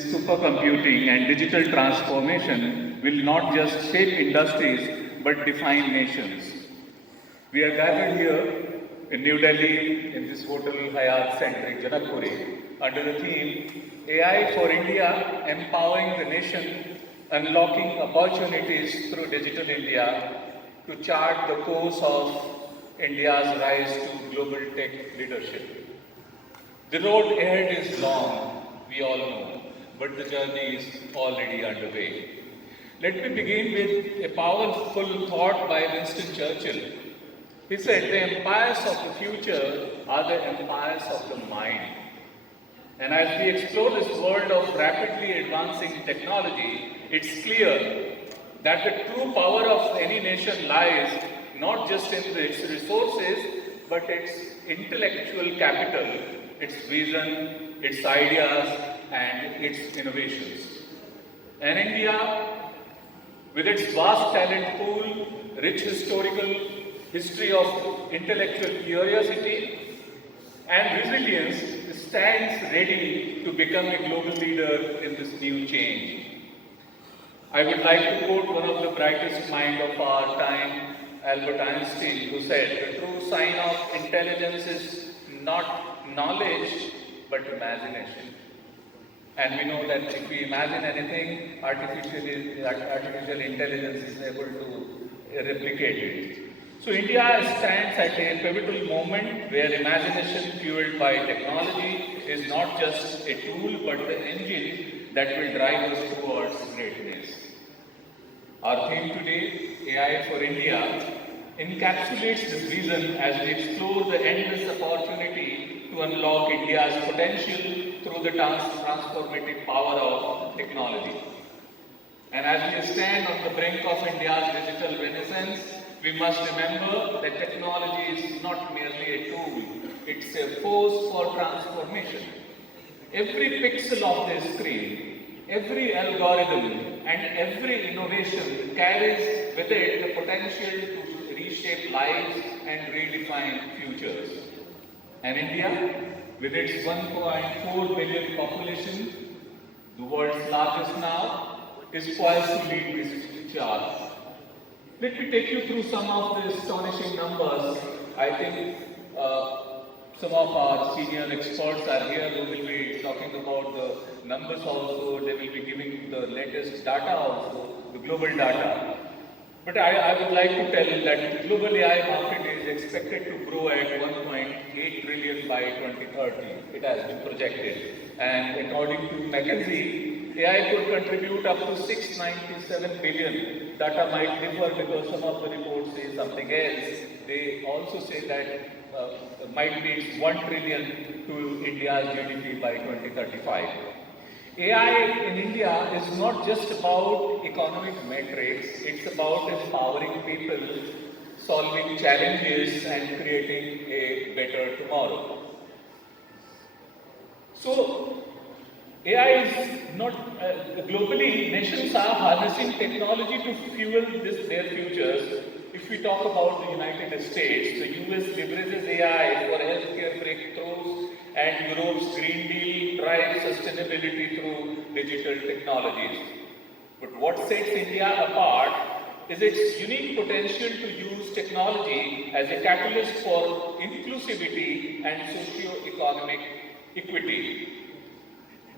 Supercomputing and digital transformation will not just shape industries but define nations. We are gathered here in New Delhi in this Hotel Hyatt Center in Janakpuri under the theme AI for India, empowering the nation, unlocking opportunities through Digital India to chart the course of India's rise to global tech leadership. The road ahead is long, we all know, but the journey is already underway. Let me begin with a powerful thought by Winston Churchill. He said, the empires of the future are the empires of the mind. And as we explore this world of rapidly advancing technology, it's clear that the true power of any nation lies not just in its resources, but its intellectual capital, its vision, its ideas, and its innovations. And India, with its vast talent pool, rich historical history of intellectual curiosity and resilience, stands ready to become a global leader in this new change. I would like to quote one of the brightest minds of our time, Albert Einstein, who said, the true sign of intelligence is not knowledge, but imagination. And we know that if we imagine anything, artificial intelligence is able to replicate it. So India stands at a pivotal moment where imagination fueled by technology is not just a tool, but the engine that will drive us towards greatness. Our theme today, AI for India, encapsulates this vision as we explore the endless opportunity to unlock India's potential through the transformative power of technology. And as we stand on the brink of India's digital renaissance, we must remember that technology is not merely a tool, it's a force for transformation. Every pixel of the screen, every algorithm, and every innovation carries with it the potential to reshape lives and redefine futures. And India, with its 1.4 billion population, the world's largest now, is poised to lead this charge. Let me take you through some of the astonishing numbers. I think some of our senior experts are here who will be talking about the numbers also. They will be giving the latest data also, the global data. But I would like to tell that the global AI market is expected to grow at 1.8 trillion by 2030. It has been projected. And according to McKinsey, AI could contribute up to 697 billion. Data might differ because some of the reports say something else. They also say that might be 1 trillion to India's GDP by 2035. AI in India is not just about economic metrics, it's about empowering people, solving challenges and creating a better tomorrow. So, AI is not, globally, nations are harnessing technology to fuel their futures. If we talk about the United States, the US leverages AI for healthcare breakthroughs, and Europe's Green Deal drives sustainability through digital technologies. But what sets India apart is its unique potential to use technology as a catalyst for inclusivity and socio-economic equity.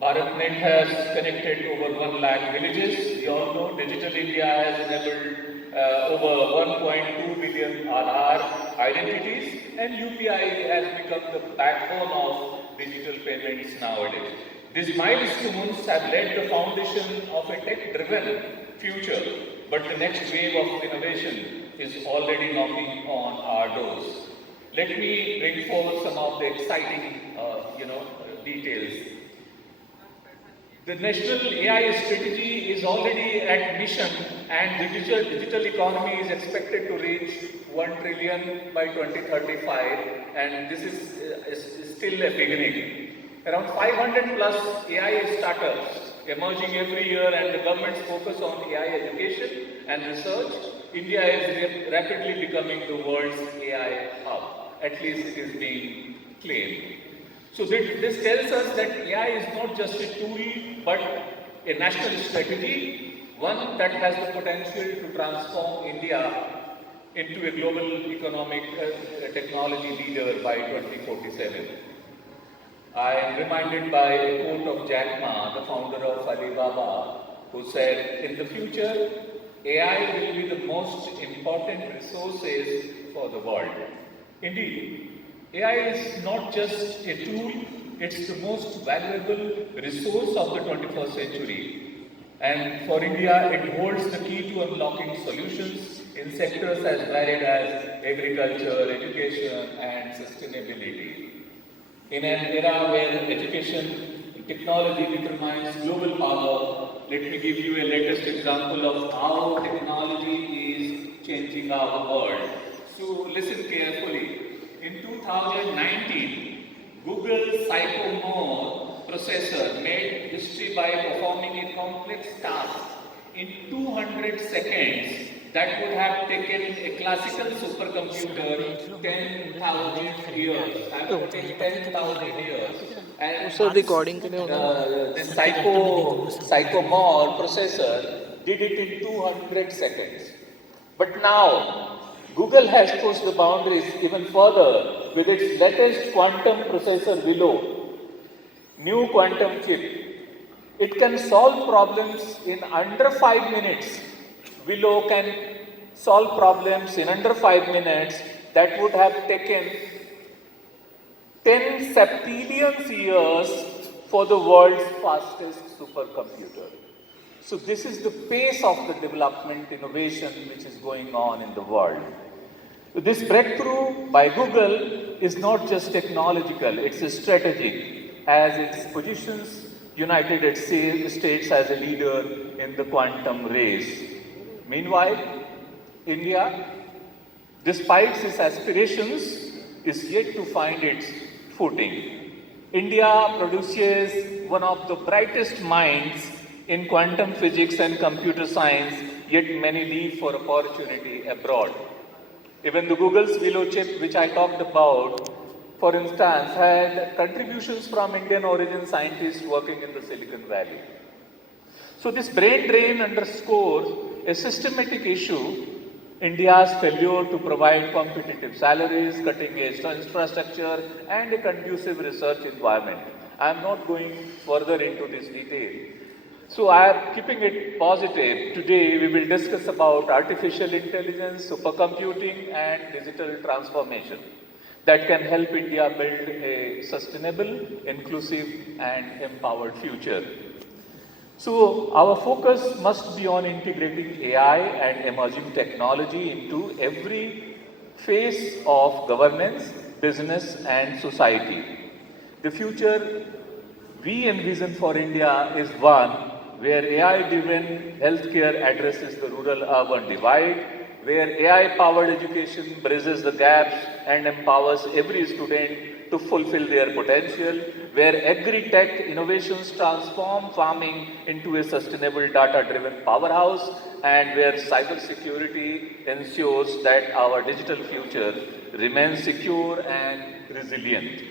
BharatNet has connected over 1 lakh villages. We all know Digital India has enabled over 1.2 billion Aadhaar identities, and UPI has become the backbone of digital payments nowadays. These milestones have laid the foundation of a tech-driven future, but the next wave of innovation is already knocking on our doors. Let me bring forward some of the exciting, details. The national AI strategy is already at mission, and the digital economy is expected to reach 1 trillion by 2035, and this is still a beginning. Around 500 plus AI startups emerging every year, and the government's focus on AI education and research. India is rapidly becoming the world's AI hub. At least it is being claimed. So this tells us that AI is not just a tool, but a national strategy, one that has the potential to transform India into a global economic technology leader by 2047. I am reminded by a quote of Jack Ma, the founder of Alibaba, who said, "In the future, AI will be the most important resources for the world." Indeed, AI is not just a tool, it's the most valuable resource of the 21st century. And for India, it holds the key to unlocking solutions in sectors as varied as agriculture, education, and sustainability. In an era where education and technology determines global power, let me give you a latest example of how technology is changing our world. So listen carefully. In 2019, Google's Sycamore processor made history by performing a complex task in 200 seconds that would have taken a classical supercomputer 10,000 years. I would take 10,000 years. And sir recording के लिए होगा the Sycamore processor did it in 200 seconds. But now, Google has pushed the boundaries even further with its latest quantum processor Willow, new quantum chip. It can solve problems in under 5 minutes. Willow can solve problems in under 5 minutes that would have taken 10 septillion years for the world's fastest supercomputer. So this is the pace of the development innovation which is going on in the world. This breakthrough by Google is not just technological, it's a strategic, as it positions United States as a leader in the quantum race. Meanwhile, India, despite its aspirations, is yet to find its footing. India produces one of the brightest minds in quantum physics and computer science, yet many leave for opportunity abroad. Even the Google's Willow chip, which I talked about, for instance, had contributions from Indian origin scientists working in the Silicon Valley. So this brain drain underscores a systematic issue, India's failure to provide competitive salaries, cutting-edge infrastructure, and a conducive research environment. I am not going further into this detail. So I am keeping it positive. Today we will discuss about artificial intelligence, supercomputing, and digital transformation that can help India build a sustainable, inclusive, and empowered future. So our focus must be on integrating AI and emerging technology into every phase of governance, business, and society. The future we envision for India is one where AI-driven healthcare addresses the rural-urban divide, where AI-powered education bridges the gaps and empowers every student to fulfill their potential, where agri-tech innovations transform farming into a sustainable data-driven powerhouse, and where cybersecurity ensures that our digital future remains secure and resilient.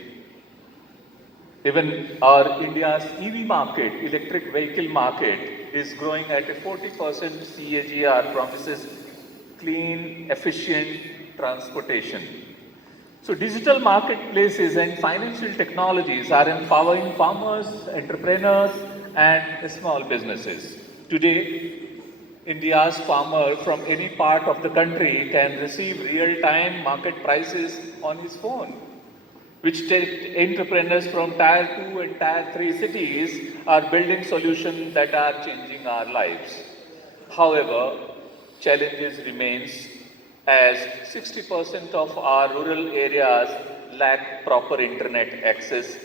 Even our India's EV market, electric vehicle market, is growing at a 40% CAGR, promises clean, efficient transportation. So digital marketplaces and financial technologies are empowering farmers, entrepreneurs, and small businesses. Today, India's farmer from any part of the country can receive real-time market prices on his phone, which entrepreneurs from Tier 2 and Tier 3 cities are building solutions that are changing our lives. However, challenges remains as 60% of our rural areas lack proper internet access.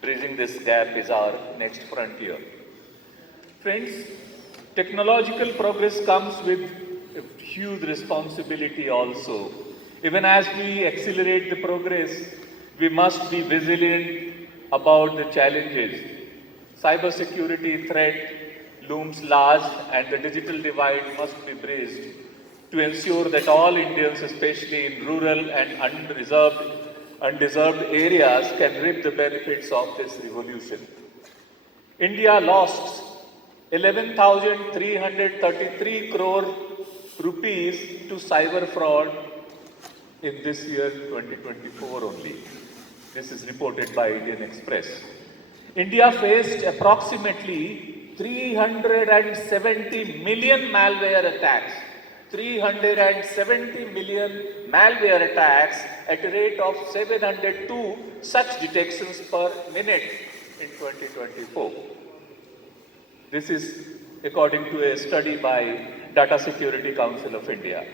Bridging this gap is our next frontier. Friends, technological progress comes with a huge responsibility also. Even as we accelerate the progress, we must be vigilant about the challenges. Cybersecurity threat looms large and the digital divide must be bridged to ensure that all Indians, especially in rural and underserved undeserved areas can reap the benefits of this revolution. India lost 11,333 crore rupees to cyber fraud in this year 2024 only. This is reported by Indian Express. India faced approximately 370 million malware attacks. 370 million malware attacks at a rate of 702 such detections per minute in 2024. This is according to a study by Data Security Council of India.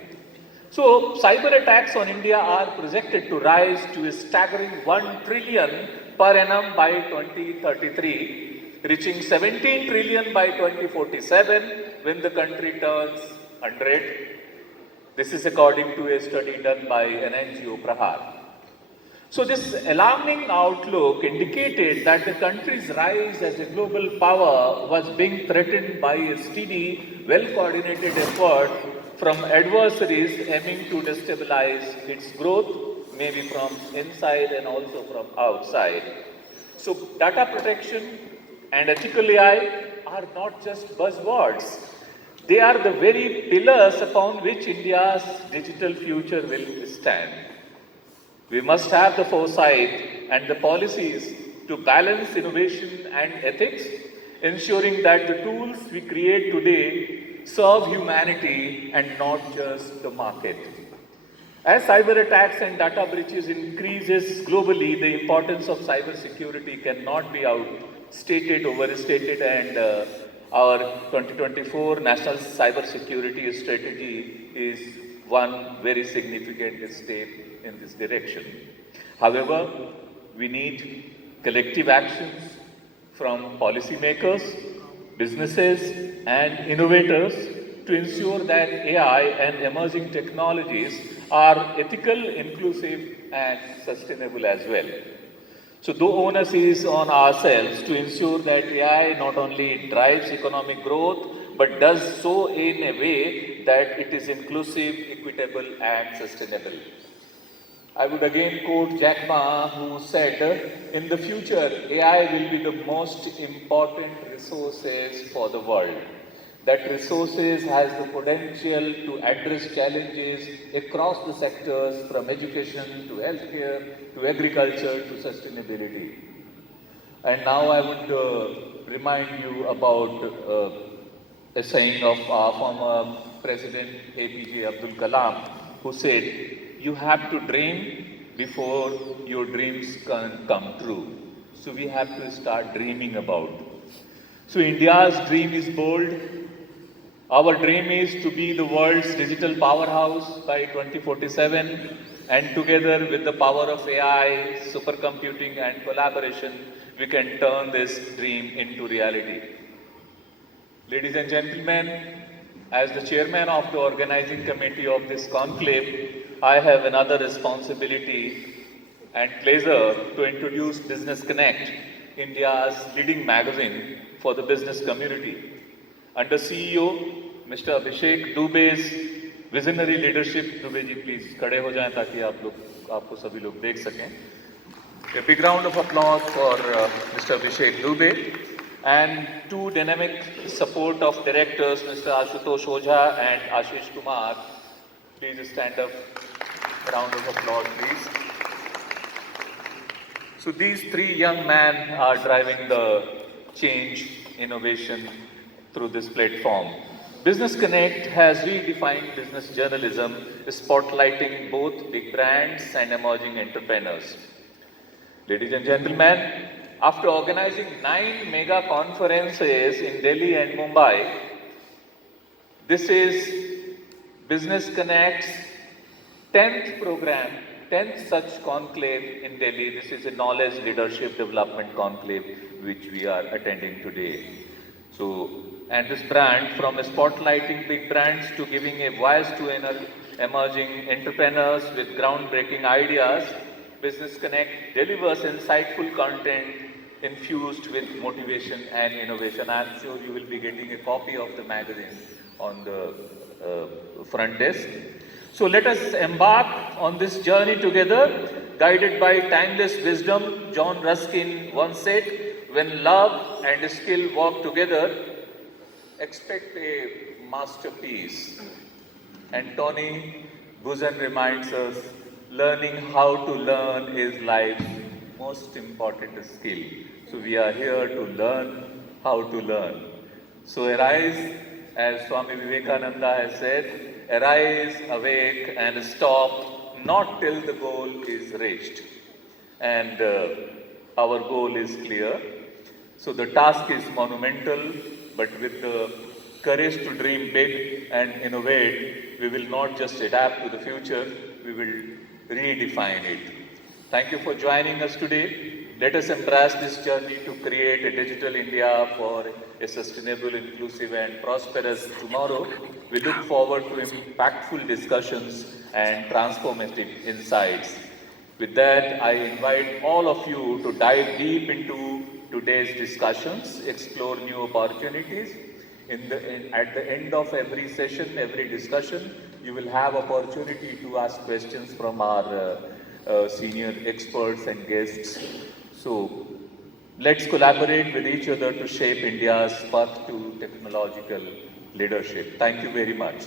So, cyber attacks on India are projected to rise to a staggering 1 trillion per annum by 2033, reaching 17 trillion by 2047 when the country turns 100. This is according to a study done by an NGO, Prahar. So this alarming outlook indicated that the country's rise as a global power was being threatened by a steady, well-coordinated effort from adversaries aiming to destabilize its growth, maybe from inside and also from outside. So data protection and ethical AI are not just buzzwords. They are the very pillars upon which India's digital future will stand. We must have the foresight and the policies to balance innovation and ethics, ensuring that the tools we create today serve humanity and not just the market. As cyber attacks and data breaches increases globally, the importance of cyber security cannot be outstated, overstated, and our 2024 National Cyber Security Strategy is one very significant step in this direction. However, we need collective actions from policymakers, businesses, and innovators to ensure that AI and emerging technologies are ethical, inclusive, and sustainable as well. So the onus is on ourselves to ensure that AI not only drives economic growth, but does so in a way that it is inclusive, equitable, and sustainable. I would again quote Jack Ma, who said, in the future, AI will be the most important resources for the world. That resources has the potential to address challenges across the sectors, from education to healthcare to agriculture to sustainability. And now I would remind you about a saying of our former President APJ Abdul Kalam, who said, you have to dream before your dreams can come true. So we have to start dreaming about. So India's dream is bold. Our dream is to be the world's digital powerhouse by 2047, and together with the power of AI, supercomputing, and collaboration, we can turn this dream into reality. Ladies and gentlemen, as the chairman of the organizing committee of this conclave, I have another responsibility and pleasure to introduce Business Connect, India's leading magazine for the business community. Under CEO Mr. Abhishek Dubey's visionary leadership, Dubey ji please खड़े हो जाएं ताकि आपको सभी लोग देख सकें. A big round of applause for Mr. Abhishek Dubey, and two dynamic support of directors, Mr. Ashutosh Ojha and Ashish Kumar. Please stand up. Round of applause, please. So these three young men are driving the change, innovation through this platform. Business Connect has redefined business journalism, spotlighting both big brands and emerging entrepreneurs. Ladies and gentlemen, after organizing 9 mega conferences in Delhi and Mumbai, this is Business Connect's 10th program, 10th such conclave in Delhi. This is a knowledge leadership development conclave which we are attending today. So, and this brand, from spotlighting big brands to giving a voice to emerging entrepreneurs with groundbreaking ideas, Business Connect delivers insightful content infused with motivation and innovation. I am sure you will be getting a copy of the magazine on the front desk. So let us embark on this journey together, guided by timeless wisdom. John Ruskin once said, when love and skill work together, expect a masterpiece. And Tony Buzan reminds us, learning how to learn is life's most important skill. So we are here to learn how to learn. So arise, as Swami Vivekananda has said, arise, awake and stop, not till the goal is reached. And our goal is clear. So the task is monumental, but with the courage to dream big and innovate, we will not just adapt to the future, we will redefine it. Thank you for joining us today. Let us embrace this journey to create a digital India for a sustainable, inclusive and prosperous tomorrow. We look forward to impactful discussions and transformative insights. With that, I invite all of you to dive deep into today's discussions, explore new opportunities. At the end of every session, every discussion, you will have opportunity to ask questions from our senior experts and guests. So let's collaborate with each other to shape India's path to technological leadership. Thank you very much.